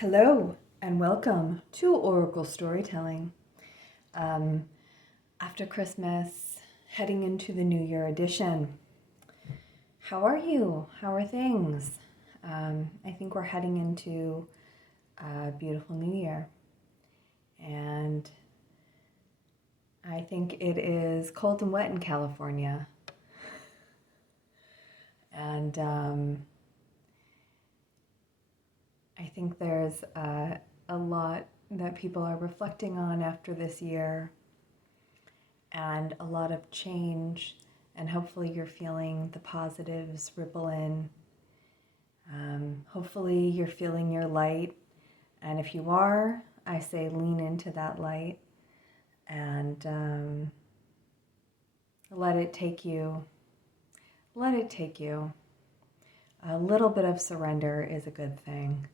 Hello and welcome to Oracle Storytelling. After Christmas, heading into the New Year edition. How are you? How are things? I think we're heading into a beautiful New Year. And I think it is cold and wet in California. And I think there's a lot that people are reflecting on after this year and a lot of change, and hopefully you're feeling the positives ripple in. Hopefully you're feeling your light, and if you are, I say lean into that light and let it take you. Let it take you. A little bit of surrender is a good thing.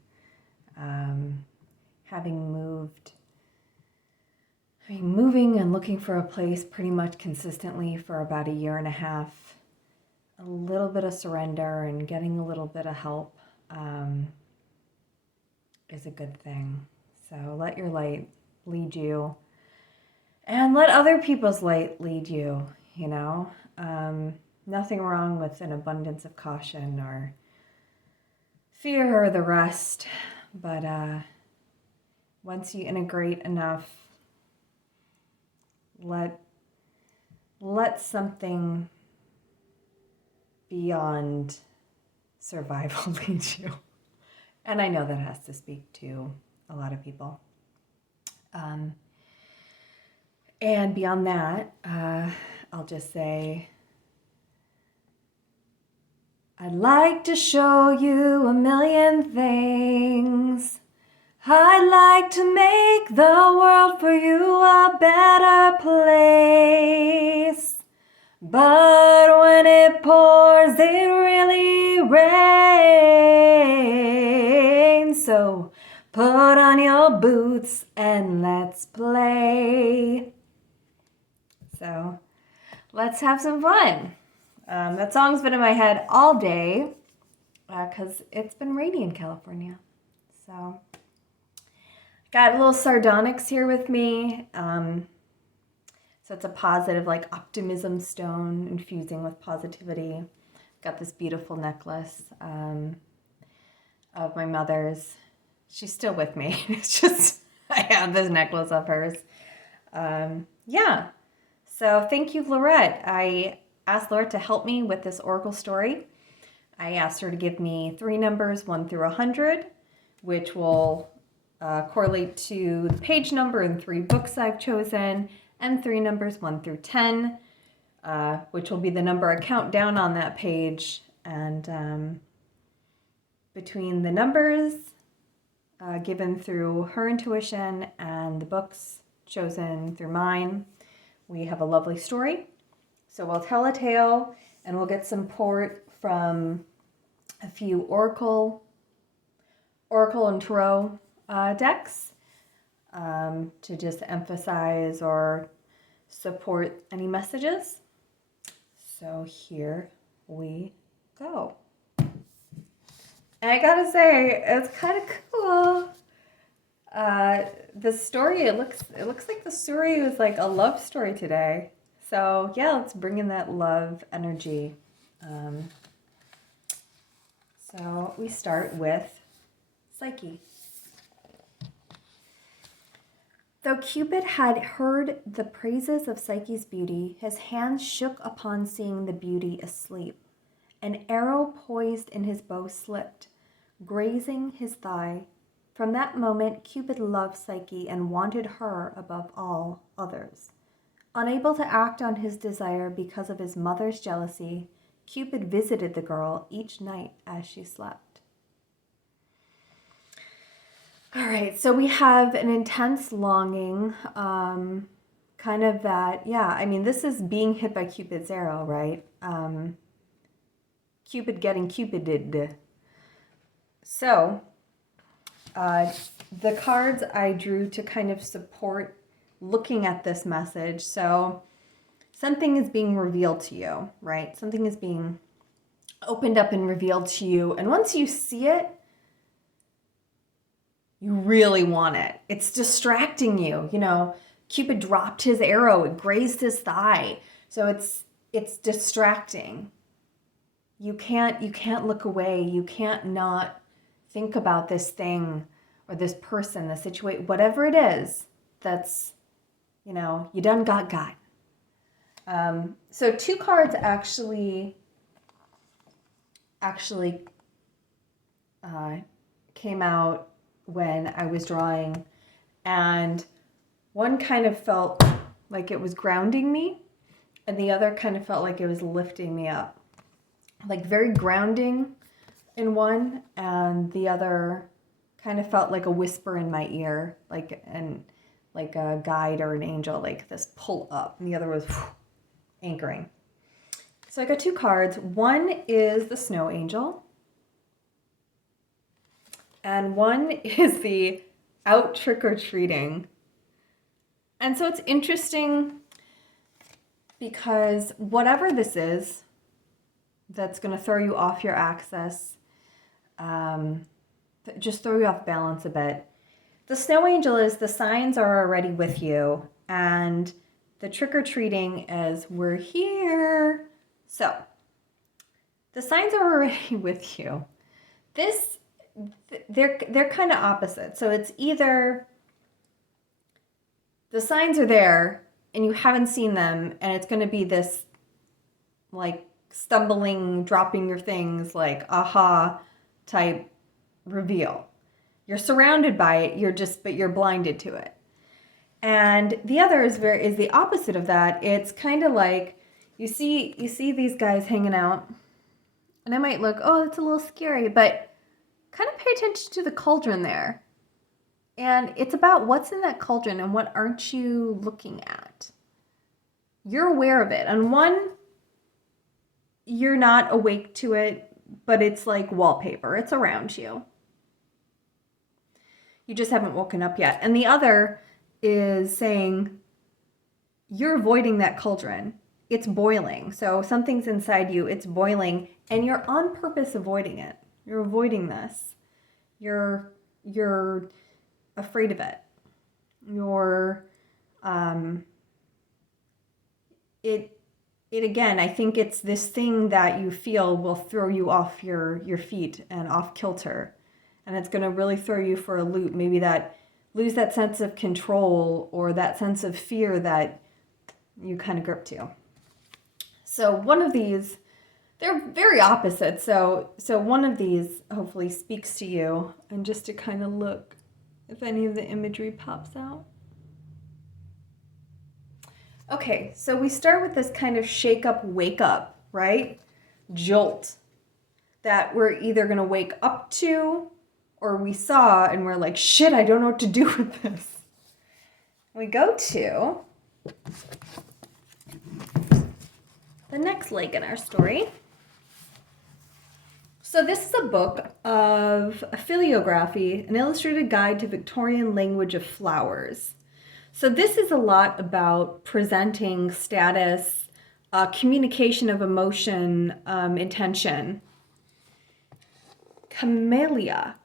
Moving and looking for a place pretty much consistently for about a year and a half, a little bit of surrender and getting a little bit of help is a good thing. So let your light lead you and let other people's light lead you, you know. Nothing wrong with an abundance of caution or fear or the rest, but once you integrate enough, let something beyond survival lead you. And I know that has to speak to a lot of people. And beyond that, I'll just say, I'd like to show you a million things. I'd like to make the world for you a better place. But when it pours, it really rains. So put on your boots and let's play. So let's have some fun. That song's been in my head all day because it's been rainy in California. So got a little sardonyx here with me. So it's a positive, like optimism stone infusing with positivity. Got this beautiful necklace of my mother's. She's still with me. It's just, I have this necklace of hers. Yeah. So thank you, Lorette. I asked Lorette to help me with this oracle story. I asked her to give me 3 numbers, 1 through 100, which will correlate to the page number in 3 books I've chosen, and 3 numbers 1 through 10, which will be the number I count down on that page. And between the numbers given through her intuition and the books chosen through mine, we have a lovely story. So we'll tell a tale and we'll get support from a few Oracle and Tarot decks to just emphasize or support any messages. So here we go. And I gotta say, it's kind of cool. The story, it looks like the story was like a love story today. So yeah, let's bring in that love energy. So we start with Psyche. Though Cupid had heard the praises of Psyche's beauty, his hands shook upon seeing the beauty asleep. An arrow poised in his bow slipped, grazing his thigh. From that moment, Cupid loved Psyche and wanted her above all others. Unable to act on his desire because of his mother's jealousy, Cupid visited the girl each night as she slept. All right, so we have an intense longing, kind of that, yeah, I mean, this is being hit by Cupid's arrow, right? Cupid getting Cupided. So, the cards I drew to kind of support looking at this message. So something is being revealed to you, right? Something is being opened up and revealed to you. And once you see it, You really want it. It's distracting you. You know, Cupid dropped his arrow, it grazed his thigh. So it's distracting. You can't look away. You can't not think about this thing or this person, the situation, whatever it is that's, you know, you done got. So 2 cards actually came out when I was drawing, and one kind of felt like it was grounding me, and the other kind of felt like it was lifting me up. Like very grounding in one, and the other kind of felt like a whisper in my ear, like a guide or an angel, like this pull up, and the other was anchoring. So I got 2 cards. One is the Snow Angel, and one is the Out Trick-or-Treating. And so it's interesting because whatever this is that's going to throw you off your axis, just throw you off balance a bit. The Snow Angel is the signs are already with you, and the trick-or-treating is we're here. So the signs are already with you. They're kind of opposite. So it's either the signs are there and you haven't seen them, and it's going to be this like stumbling, dropping your things, like aha type reveal. You're surrounded by it, but you're blinded to it. And the other is the opposite of that. It's kind of like you see these guys hanging out, and it might look, oh, that's a little scary, but kind of pay attention to the cauldron there. And it's about what's in that cauldron and what aren't you looking at. You're aware of it. And one, you're not awake to it, but it's like wallpaper. It's around you. You just haven't woken up yet. And the other is saying you're avoiding that cauldron. It's boiling. So something's inside you. It's boiling, and you're on purpose avoiding it. You're avoiding this. You're afraid of it. It again, I think it's this thing that you feel will throw you off your feet and off kilter. And it's going to really throw you for a loop. Maybe lose that sense of control or that sense of fear that you kind of grip to. So one of these, they're very opposite. So one of these hopefully speaks to you, and just to kind of look if any of the imagery pops out. Okay, so we start with this kind of shake up, wake up, right? Jolt that we're either going to wake up to, or we saw and we're like, shit, I don't know what to do with this. We go to the next leg in our story. So this is a book of a philiography, an illustrated guide to Victorian language of flowers. So this is a lot about presenting status, communication of emotion, intention. Camellia.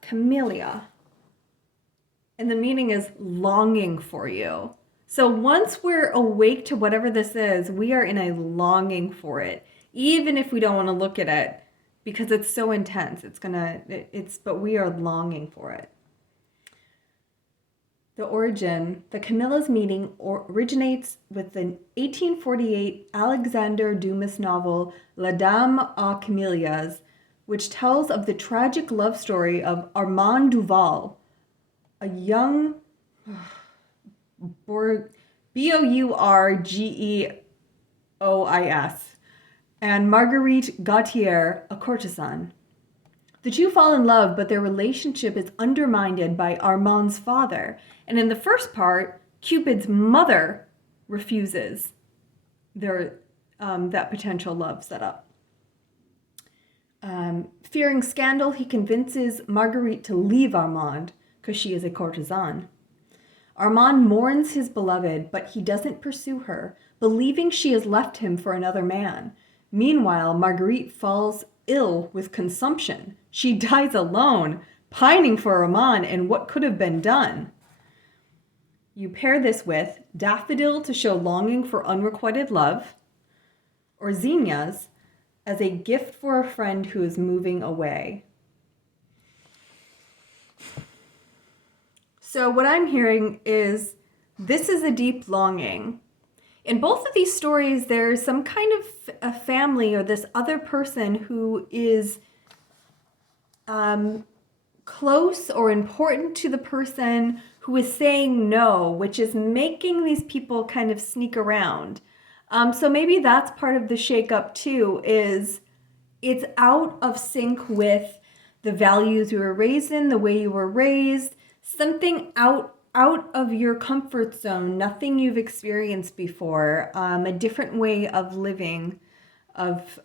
And the meaning is longing for you. So once we're awake to whatever this is, we are in a longing for it, even if we don't want to look at it, because it's so intense. But we are longing for it. The origin, the Camilla's meaning originates with the 1848 Alexander Dumas novel La Dame aux Camélias, which tells of the tragic love story of Armand Duval, a young Bourgeois, and Marguerite Gautier, a courtesan. The two fall in love, but their relationship is undermined by Armand's father. And in the first part, Cupid's mother refuses that potential love setup. Fearing scandal, he convinces Marguerite to leave Armand because she is a courtesan. Armand mourns his beloved, but he doesn't pursue her, believing she has left him for another man. Meanwhile, Marguerite falls ill with consumption. She dies alone, pining for Rahman and what could have been done. You pair this with daffodil to show longing for unrequited love, or zinnias as a gift for a friend who is moving away. So what I'm hearing is this is a deep longing. In both of these stories, there's some kind of a family or this other person who is close or important to the person who is saying no, which is making these people kind of sneak around. So maybe that's part of the shakeup too, is it's out of sync with the values you were raised in, the way you were raised, something out of your comfort zone, nothing you've experienced before, a different way of living, of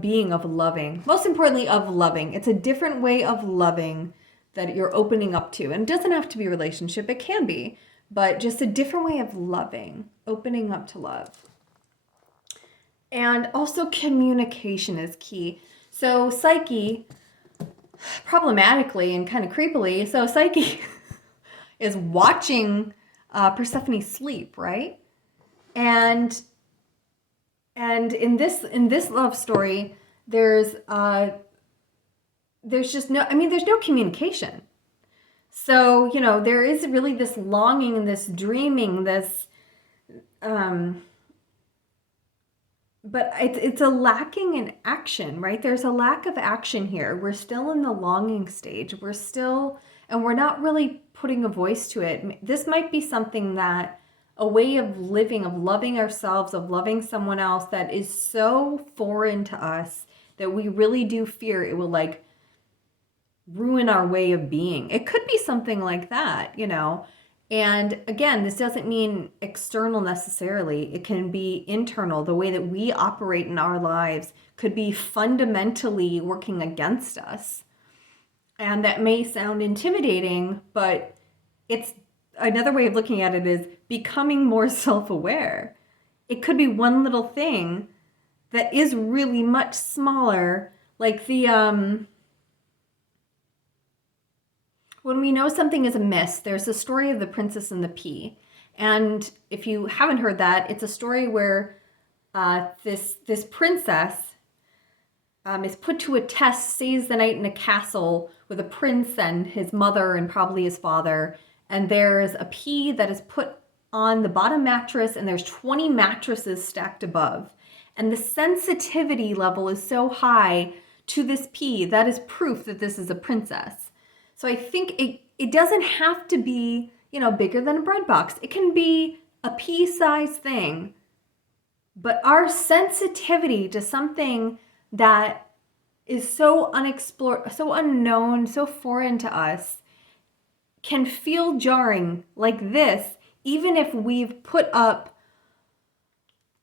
being, of loving. Most importantly, of loving. It's a different way of loving that you're opening up to. And it doesn't have to be a relationship, it can be, but just a different way of loving, opening up to love. And also communication is key. So Psyche, problematically and kind of creepily, so Psyche is watching Persephone sleep, right? And in this love story, there's just no, there's no communication. So, there is really this longing, this dreaming, this, but it's a lacking in action, right? There's a lack of action here. We're still in the longing stage. And we're not really putting a voice to it. This might be something that, a way of living, of loving ourselves, of loving someone else that is so foreign to us that we really do fear it will ruin our way of being. It could be something like that, And again, this doesn't mean external necessarily. It can be internal. The way that we operate in our lives could be fundamentally working against us. And that may sound intimidating, but it's another way of looking at it is becoming more self-aware. It could be one little thing that is really much smaller, like when we know something is amiss, there's the story of the princess and the pea. And if you haven't heard that, it's a story where this princess is put to a test, stays the night in a castle with a prince and his mother and probably his father. And there's a pea that is put on the bottom mattress, and there's 20 mattresses stacked above. And the sensitivity level is so high to this pea, that is proof that this is a princess. So I think it doesn't have to be, bigger than a bread box. It can be a pea-sized thing. But our sensitivity to something that is so unexplored, so unknown, so foreign to us can feel jarring like this, even if we've put up,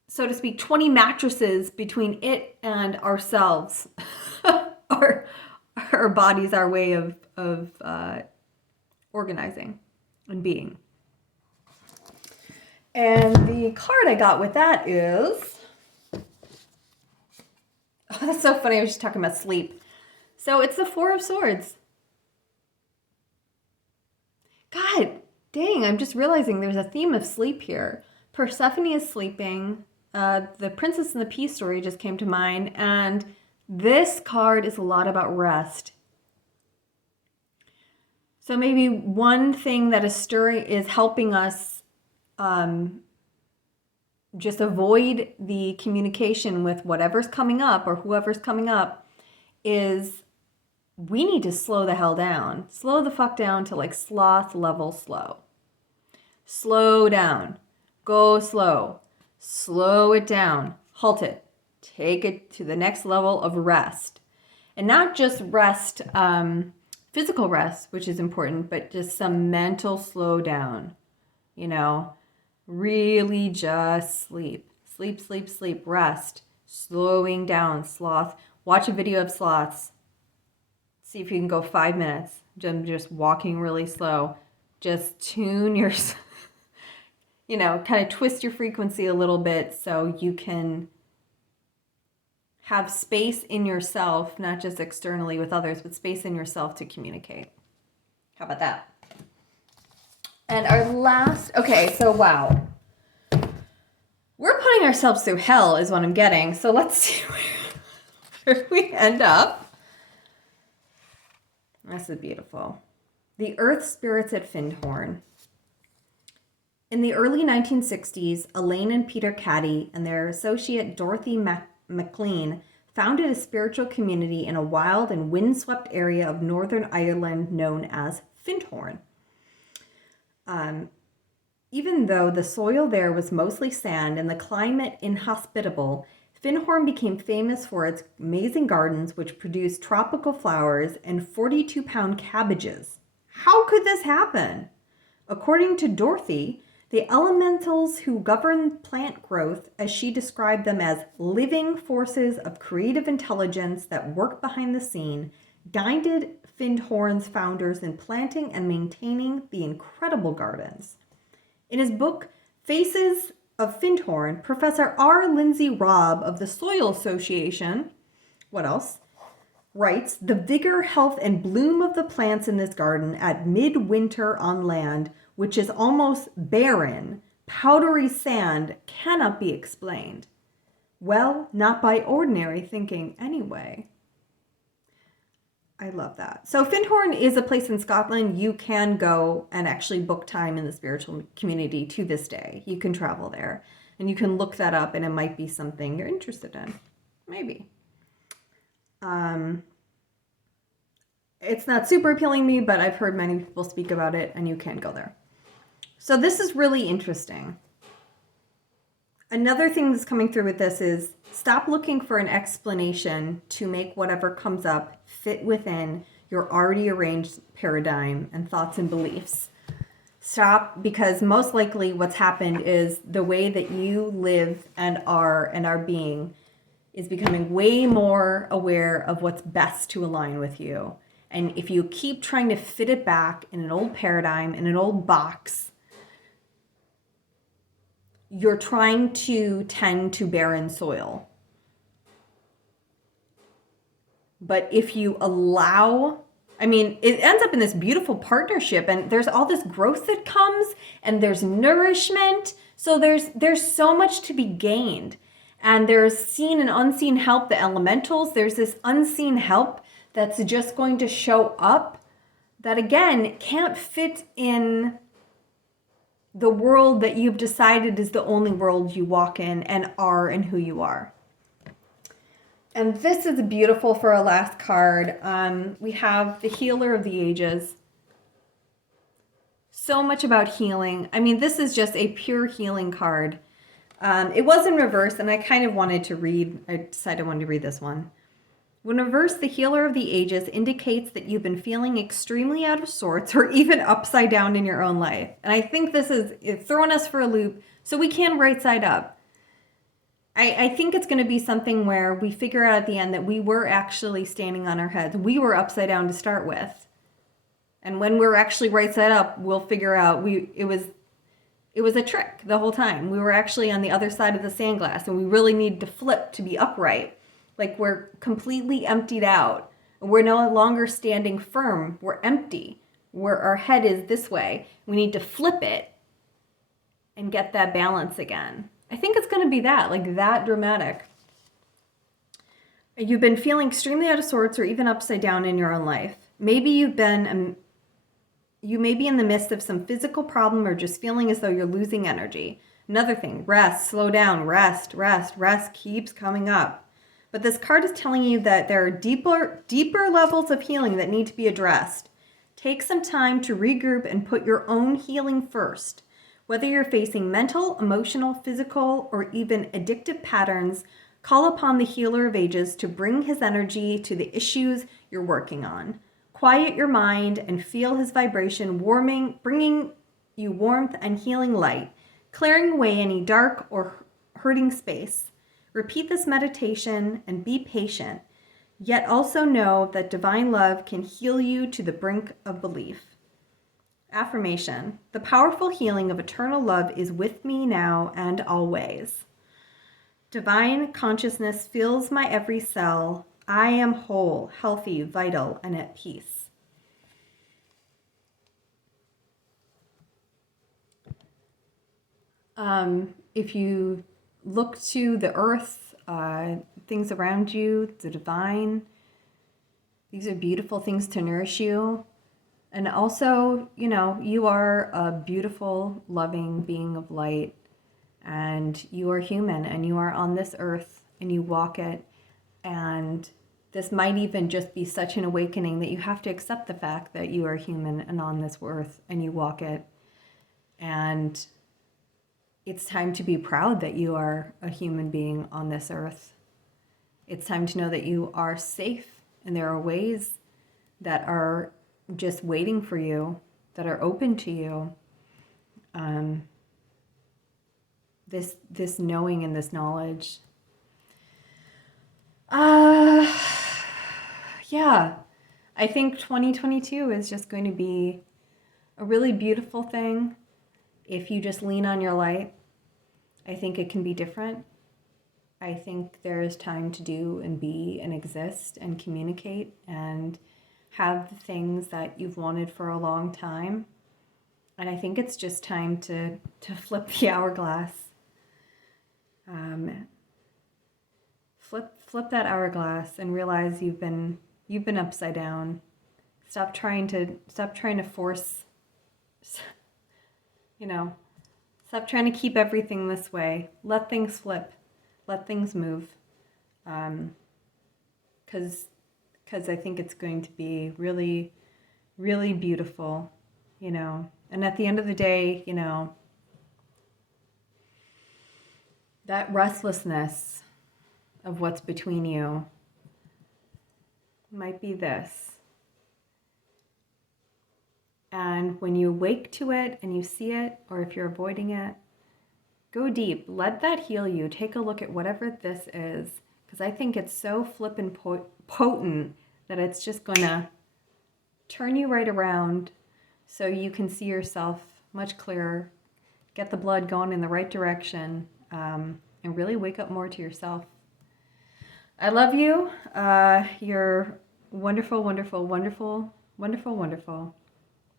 so to speak, 20 mattresses between it and ourselves, our bodies, our way of organizing and being. And the card I got with that is, that's so funny, I was just talking about sleep. So it's the Four of Swords. God dang, I'm just realizing there's a theme of sleep here. Persephone is sleeping. The Princess and the Pea story just came to mind. And this card is a lot about rest. So maybe one thing that is helping us just avoid the communication with whatever's coming up or whoever's coming up is we need to slow the hell down. Slow the fuck down to like sloth level slow. Slow down. Go slow. Slow it down. Halt it. Take it to the next level of rest. And not just rest, physical rest, which is important, but just some mental slow down. Really just sleep. Sleep, sleep, sleep. Rest. Slowing down. Sloth. Watch a video of sloths. See if you can go 5 minutes. Just walking really slow. Just tune your, kind of twist your frequency a little bit so you can have space in yourself, not just externally with others, but space in yourself to communicate. How about that? And our last, okay, so wow. We're putting ourselves through hell is what I'm getting. So let's see where we end up. This is beautiful. The Earth Spirits at Findhorn. In the early 1960s, Elaine and Peter Caddy and their associate Dorothy McLean founded a spiritual community in a wild and windswept area of Northern Ireland known as Findhorn. Even though the soil there was mostly sand and the climate inhospitable, Findhorn became famous for its amazing gardens, which produced tropical flowers and 42-pound cabbages. How could this happen? According to Dorothy, the elementals who govern plant growth, as she described them as living forces of creative intelligence that work behind the scene, guided Findhorn's founders in planting and maintaining the incredible gardens. In his book, Faces of Findhorn, Professor R. Lindsay Robb of the Soil Association, what else, writes, the vigor, health, and bloom of the plants in this garden at midwinter on land, which is almost barren, powdery sand, cannot be explained. Well, not by ordinary thinking anyway. I love that. So Findhorn is a place in Scotland. You can go and actually book time in the spiritual community to this day. You can travel there and you can look that up and it might be something you're interested in. Maybe. It's not super appealing to me, but I've heard many people speak about it and you can go there. So this is really interesting. Another thing that's coming through with this is stop looking for an explanation to make whatever comes up fit within your already arranged paradigm and thoughts and beliefs. Stop, because most likely what's happened is the way that you live and are being is becoming way more aware of what's best to align with you. And if you keep trying to fit it back in an old paradigm, in an old box, you're trying to tend to barren soil. But if you allow, it ends up in this beautiful partnership and there's all this growth that comes and there's nourishment. So there's so much to be gained. And there's seen and unseen help, the elementals. There's this unseen help that's just going to show up that, again, can't fit in the world that you've decided is the only world you walk in and are and who you are. And this is beautiful for our last card. We have the Healer of the Ages. So much about healing. This is just a pure healing card. It was in reverse, and I kind of wanted to read, I decided I wanted to read this one. When reversed, the Healer of the Ages indicates that you've been feeling extremely out of sorts or even upside down in your own life. And I think this is throwing us for a loop so we can right side up. I think it's going to be something where we figure out at the end that we were actually standing on our heads. We were upside down to start with. And when we're actually right side up, we'll figure out it was a trick the whole time. We were actually on the other side of the sand glass and we really need to flip to be upright. Like we're completely emptied out. We're no longer standing firm. We're empty. Our head is this way. We need to flip it and get that balance again. I think it's going to be that dramatic. You've been feeling extremely out of sorts or even upside down in your own life. Maybe you may be in the midst of some physical problem or just feeling as though you're losing energy. Another thing, rest, slow down, rest keeps coming up. But this card is telling you that there are deeper levels of healing that need to be addressed. Take some time to regroup and put your own healing first. Whether you're facing mental, emotional, physical, or even addictive patterns, call upon the Healer of Ages to bring his energy to the issues you're working on. Quiet your mind and feel his vibration bringing you warmth and healing light, clearing away any dark or hurting space. Repeat this meditation and be patient, yet also know that divine love can heal you to the brink of belief. Affirmation: the powerful healing of eternal love is with me now and always. Divine consciousness fills my every cell. I am whole, healthy, vital, and at peace. If you look to the earth, things around you, the divine, these are beautiful things to nourish you. And also, you are a beautiful, loving being of light, and you are human, and you are on this earth, and you walk it. And this might even just be such an awakening that you have to accept the fact that you are human and on this earth, and you walk it. And it's time to be proud that you are a human being on this earth. It's time to know that you are safe, and there are ways that are just waiting for you, that are open to you. This knowing and this knowledge. Yeah, I think 2022 is just going to be a really beautiful thing if you just lean on your light. I think it can be different. I think there is time to do and be and exist and communicate and have the things that you've wanted for a long time. And I think it's just time to flip the hourglass. Flip that hourglass and realize you've been upside down. Stop trying to force, stop trying to keep everything this way. Let things flip. Let things move. Because I think it's going to be really, really beautiful, And at the end of the day, that restlessness of what's between you might be this. And when you wake to it and you see it, or if you're avoiding it, go deep. Let that heal you. Take a look at whatever this is, because I think it's so flippin' potent that it's just going to turn you right around so you can see yourself much clearer, get the blood going in the right direction, and really wake up more to yourself. I love you. You're wonderful, wonderful, wonderful, wonderful, wonderful.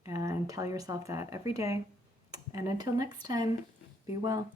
And tell yourself that every day. And until next time, be well.